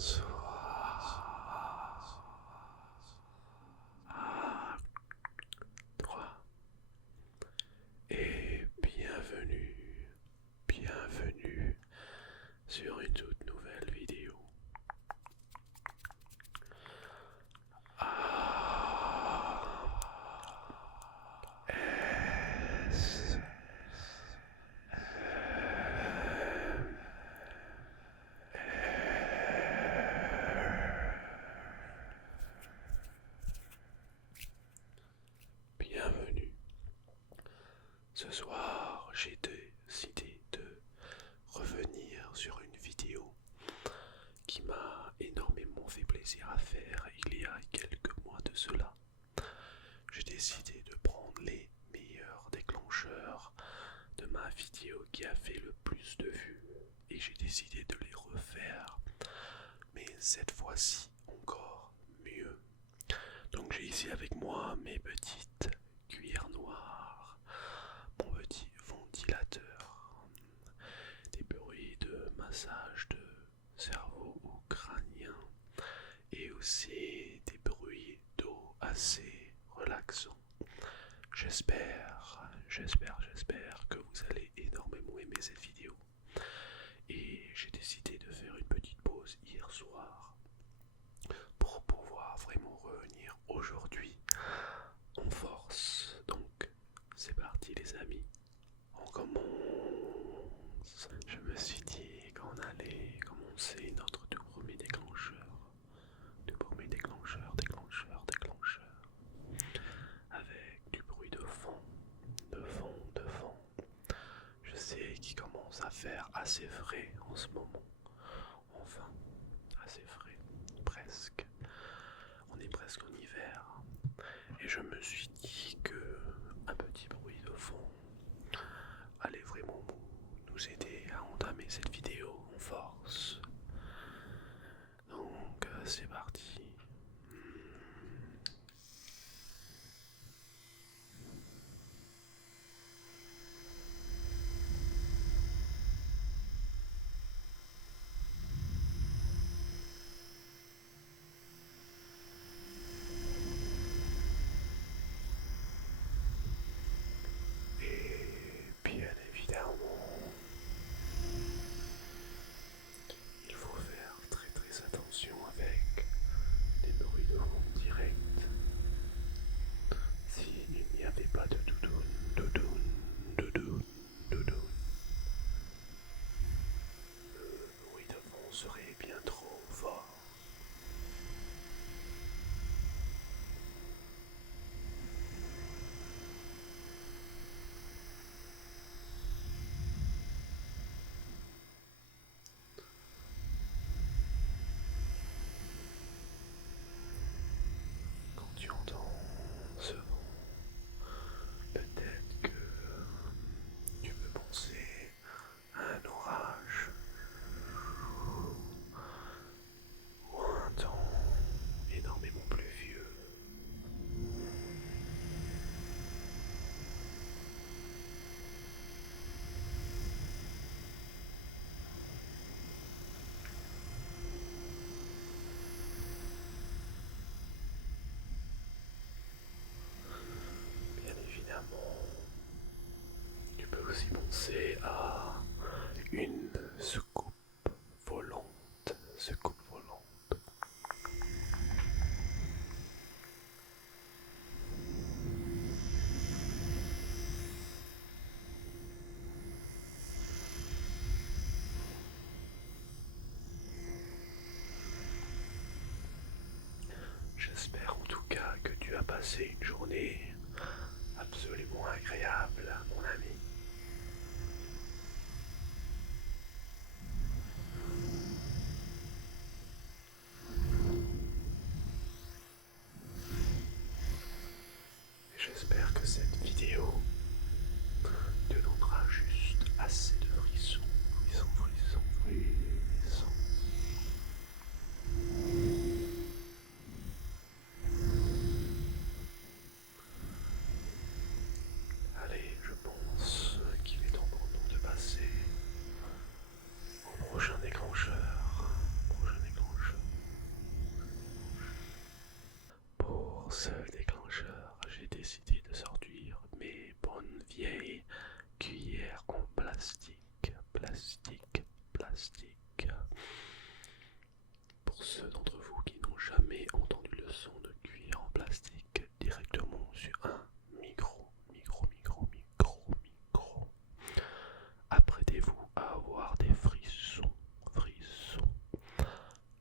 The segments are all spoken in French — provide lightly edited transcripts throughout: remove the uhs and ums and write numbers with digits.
Bonsoir à toi et bienvenue sur une toute nouvelle vidéo. S Bienvenue. Ce soir, j'ai décidé de revenir sur une vidéo qui m'a énormément fait plaisir à faire il y a quelques mois de cela. J'ai décidé de prendre les meilleurs déclencheurs de ma vidéo qui a fait le plus de vues et j'ai décidé de les refaire, mais cette fois-ci encore mieux. Donc j'ai ici avec moi mes petites cuillères noires, mon petit ventilateur, des bruits de massage de cerveau ou crânien et aussi des bruits d'eau assez relaxants. J'espère que vous allez énormément aimer cette vidéo. Et j'ai décidé de faire une petite pause hier soir pour pouvoir vraiment revenir aujourd'hui en force. Donc c'est parti les amis, on commence. Je me suis dit qu'on allait commencer notre tout premier déclencheur, avec du bruit de fond. Je sais qu'il commence à faire assez frais en ce moment. Enfin, assez frais, presque. On est presque en hiver. Et je me suis dit que un petit bruit de fond allait vraiment nous aider à entamer cette vidéo en force. Donc, c'est parti. Et bien évidemment, il faut faire très attention avec des bruits de fond direct. S'il n'y avait pas de doudoune, le bruit de fond serait bien trop fort. Quand tu entends ce vent, peut-être que tu peux penser à un orage ou à un temps énormément pluvieux. Bien évidemment, tu peux aussi penser à une soucoupe volante. J'espère en tout cas que tu as passé une journée absolument agréable, mon ami. Et j'espère que cette vidéo te donnera juste assez de frissons. Allez, je pense qu'il est temps pour nous de passer au prochain déclencheur. plastique. Pour ceux d'entre vous qui n'ont jamais entendu le son de cuillère en plastique directement sur un micro, apprêtez-vous à avoir des frissons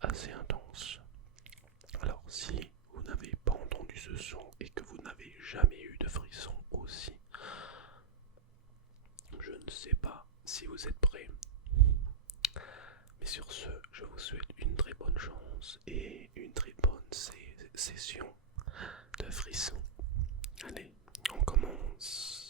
assez intenses. Alors si vous n'avez pas entendu ce son et que vous n'avez jamais eu de frissons aussi, je ne sais pas si vous êtes prêts. Mais sur ce, je vous souhaite une très bonne chance et une très bonne session de frissons. Allez, on commence.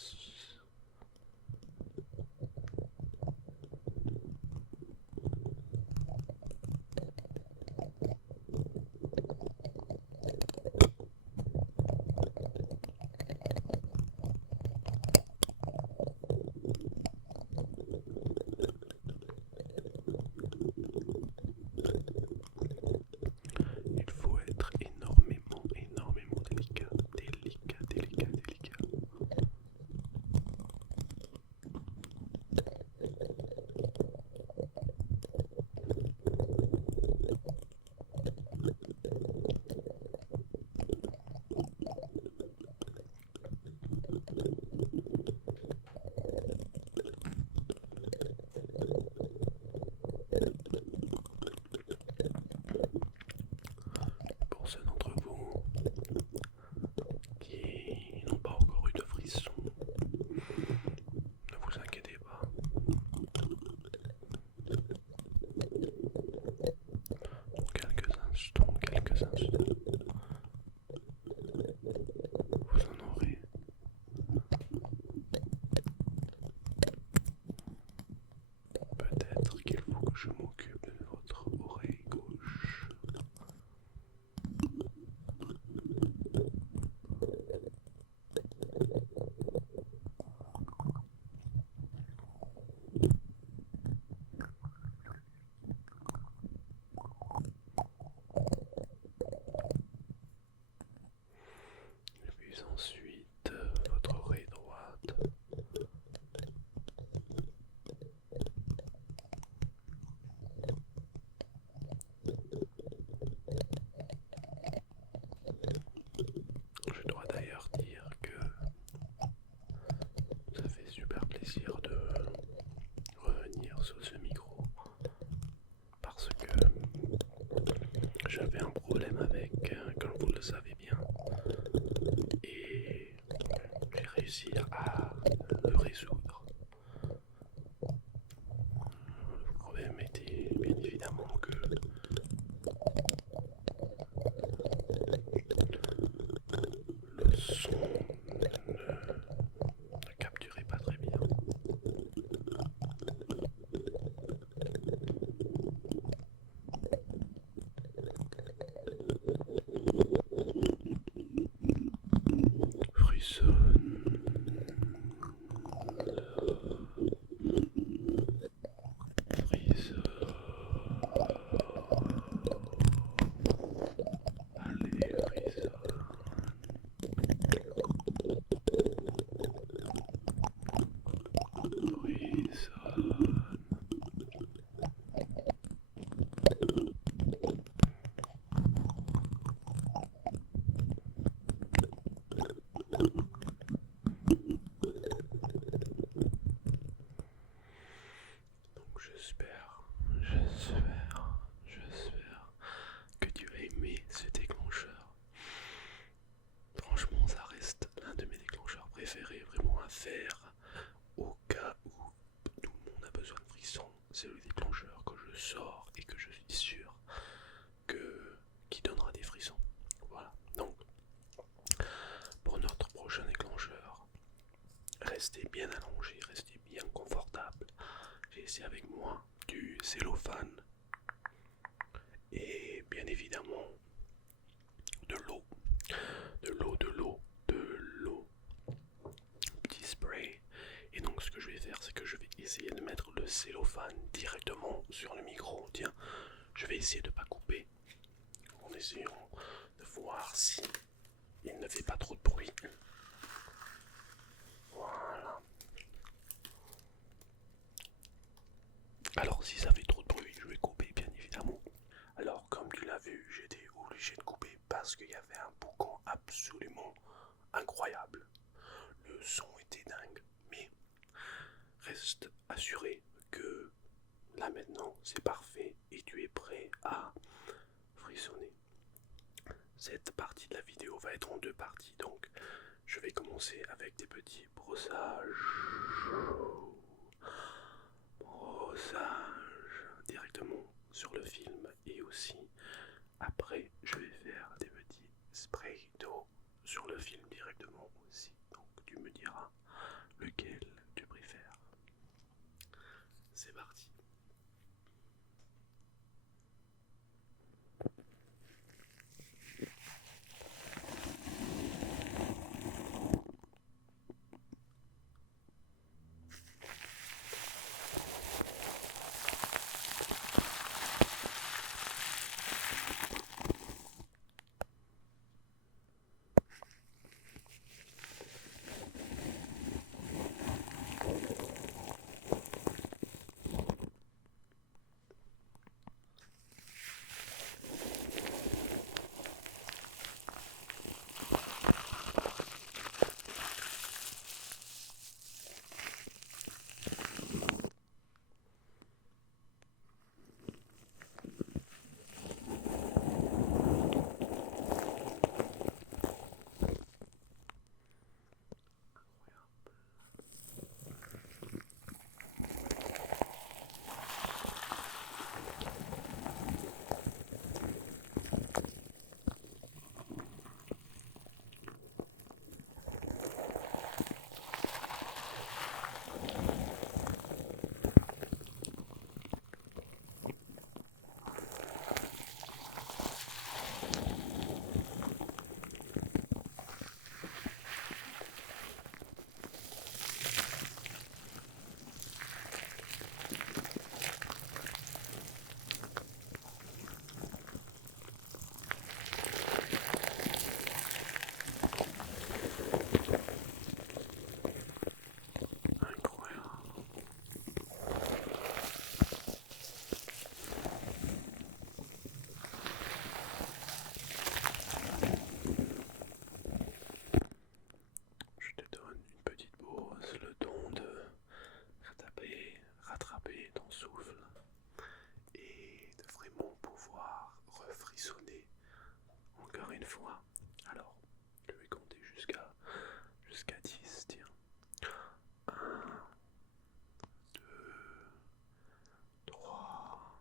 Il faut être énormément délicat. Pour ceux d'entre vous qui n'ont pas encore eu de frissons, ne vous inquiétez pas. Dans quelques instants, vous en aurez. Peut-être qu'il faut que je m'occupe de votre oreille gauche. Et puis ensuite, votre oreille droite. Je dois d'ailleurs dire que ça fait super plaisir de revenir sur ce micro parce que j'avais un problème avec, comme vous le savez bien, et j'ai réussi à le résoudre. Le problème était bien évidemment que le son ne capturait pas très bien. Frissonne. Allez, frissonne. Donc j'espère que tu as aimé ce déclencheur. Franchement, ça reste l'un de mes déclencheurs préférés, vraiment à faire au cas où tout le monde a besoin de frissons. C'est le déclencheur que je sors et que je suis sûr qui donnera des frissons. Voilà. Donc, pour notre prochain déclencheur, restez bien allongé, restez bien confortable. J'ai ici avec moi du cellophane et bien évidemment de l'eau. Petit spray. Et donc ce que je vais faire, c'est que je vais essayer de mettre le cellophane directement sur le micro. Tiens, je vais essayer de ne pas couper en essayant de voir si il ne fait pas trop de bruit. Voilà. Alors si ça fait trop frissonner. Cette partie de la vidéo va être en deux parties, donc je vais commencer avec des petits brossages. Brossage directement sur le film et aussi après je vais faire des petits sprays d'eau sur le film directement aussi. Donc tu me diras lequel tu préfères. C'est parti. Je te donne une petite pause, le temps de rattraper ton souffle et de vraiment pouvoir refrissonner encore une fois. Alors, je vais compter jusqu'à 10, tiens. 1, 2, 3,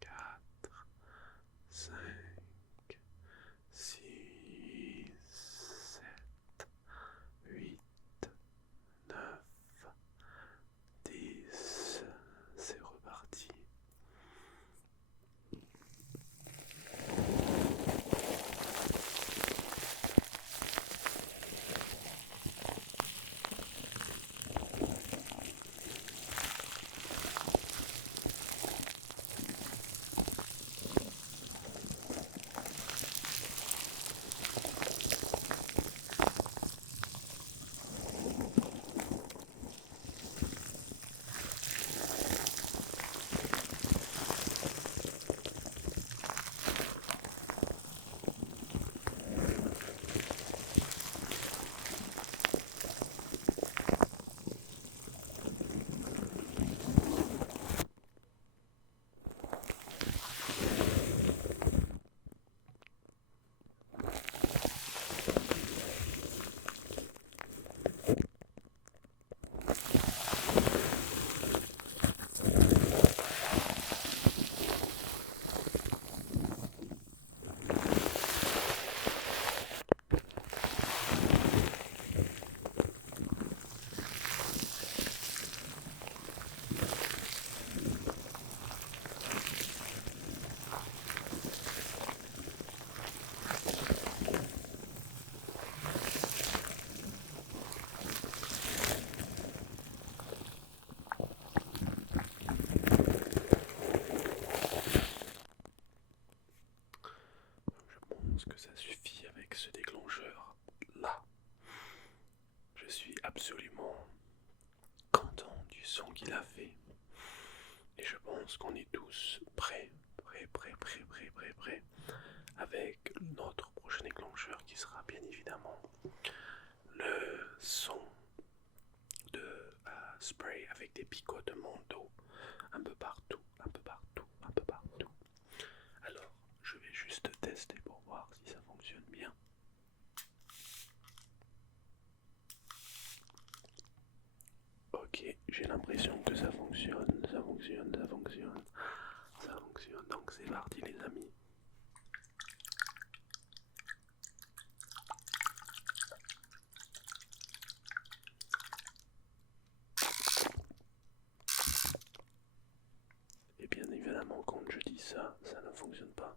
4, 5, 6, 7, 8, 9, 10, c'est reparti. Je pense que ça suffit avec ce déclencheur là. Je suis absolument content du son qu'il a fait. Et je pense qu'on est tous prêts avec notre prochain déclencheur qui sera bien évidemment le son de spray avec des picotements d'eau un peu partout. Alors, je vais l'impression que ça fonctionne, ça fonctionne, ça fonctionne, ça fonctionne. Donc c'est parti les amis. Et bien évidemment quand je dis ça, ça ne fonctionne pas.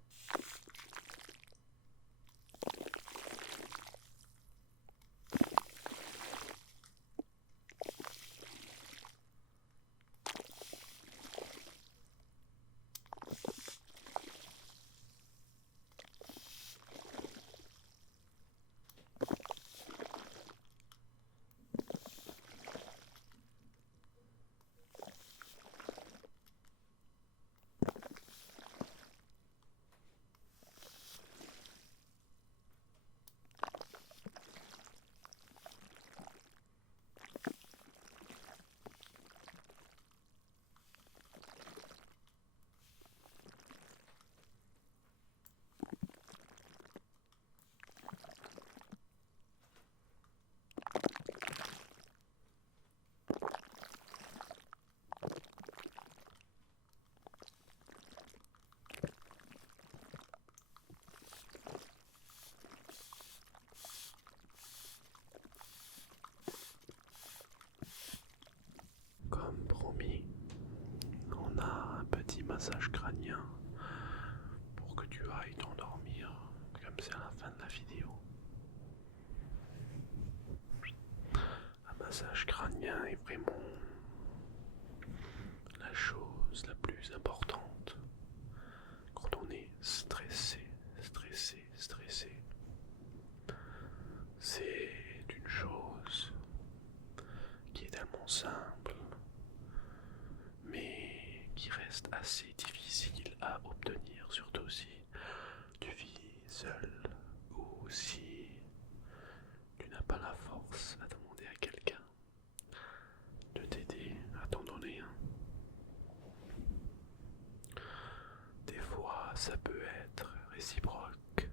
Comme promis, on a un petit massage crânien pour que tu ailles t'endormir, comme c'est à la fin de la vidéo. Un massage crânien est vraiment la chose la plus importante quand on est stressé. C'est une chose qui est tellement simple, mais qui reste assez difficile à obtenir, surtout si tu vis seul ou si tu n'as pas la force à demander à quelqu'un de t'aider à t'en donner un. Des fois, ça peut être réciproque,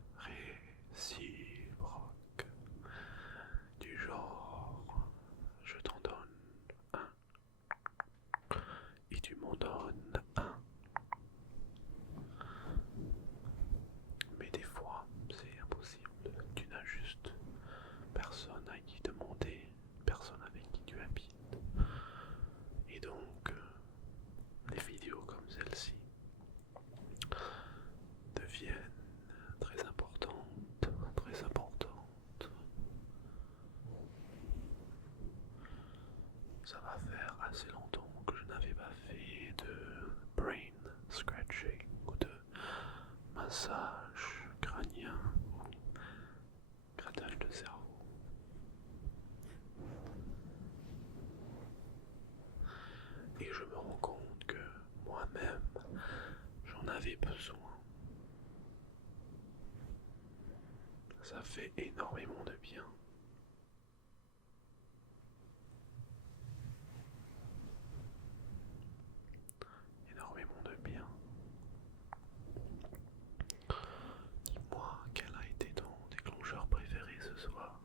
du genre, je t'en donne un et tu m'en donnes un. Mais des fois, c'est impossible. Tu n'as juste personne à qui demander, personne avec qui tu habites. Et donc, les vidéos comme celle-ci deviennent très importantes, très importantes. Ça va faire assez longtemps que je n'avais pas fait de brain scratching ou de massage crânien ou grattage de cerveau. Et je me rends compte que moi-même, j'en avais besoin. Ça fait énormément de bien. Énormément de bien. Dis-moi, quel a été ton déclencheur préféré ce soir?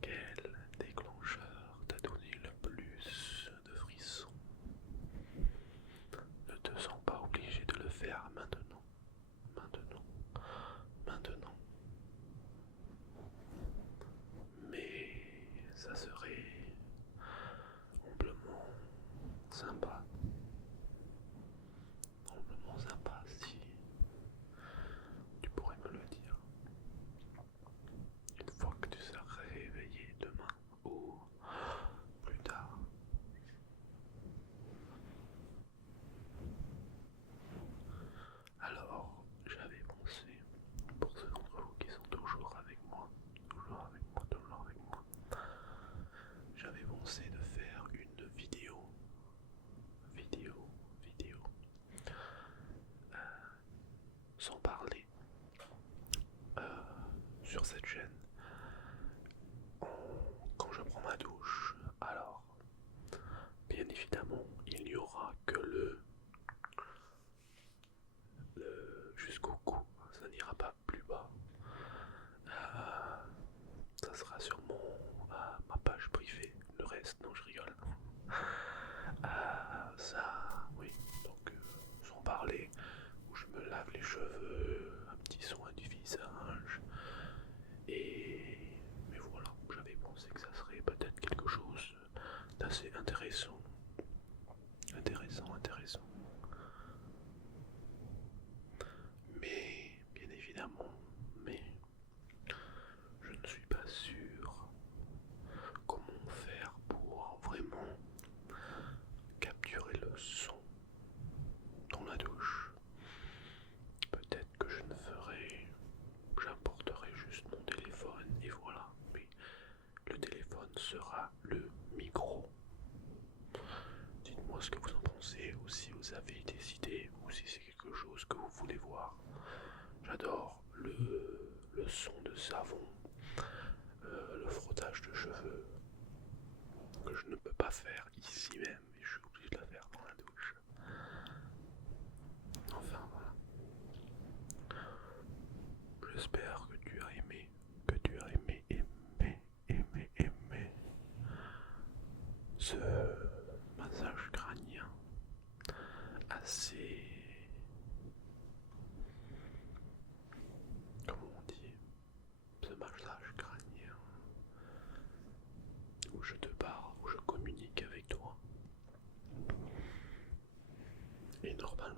Quel déclencheur t'a donné le plus de frissons? Ne te sens pas obligé de le faire maintenant. Maintenant.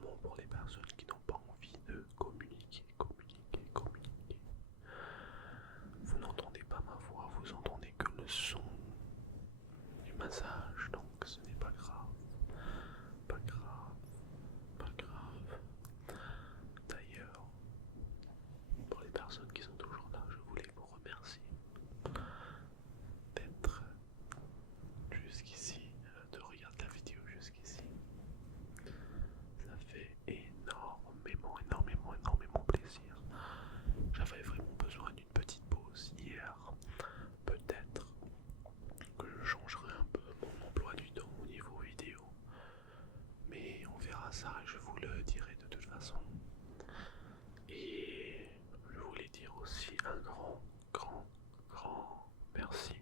évidemment, pour les personnes qui n'ont pas envie de communiquer, vous n'entendez pas ma voix, vous entendez que le son du massage, donc ce n'est pas grave, pas grave, pas grave. D'ailleurs, pour les personnes qui sont toujours là, je voulais vous remercier d'être jusqu'ici, de regarder la vidéo jusqu'ici. Ça fait énormément plaisir. J'avais vraiment besoin d'une petite pause hier. Peut-être que je changerai un peu mon emploi du temps au niveau vidéo. Mais on verra ça et je vous le dirai de toute façon. Et je voulais dire aussi un grand merci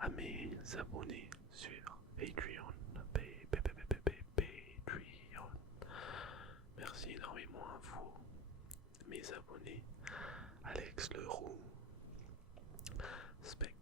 à mes abonnés sur Patreon. Patreon. Merci énormément à vous, mes abonnés. Alex Leroux, Spec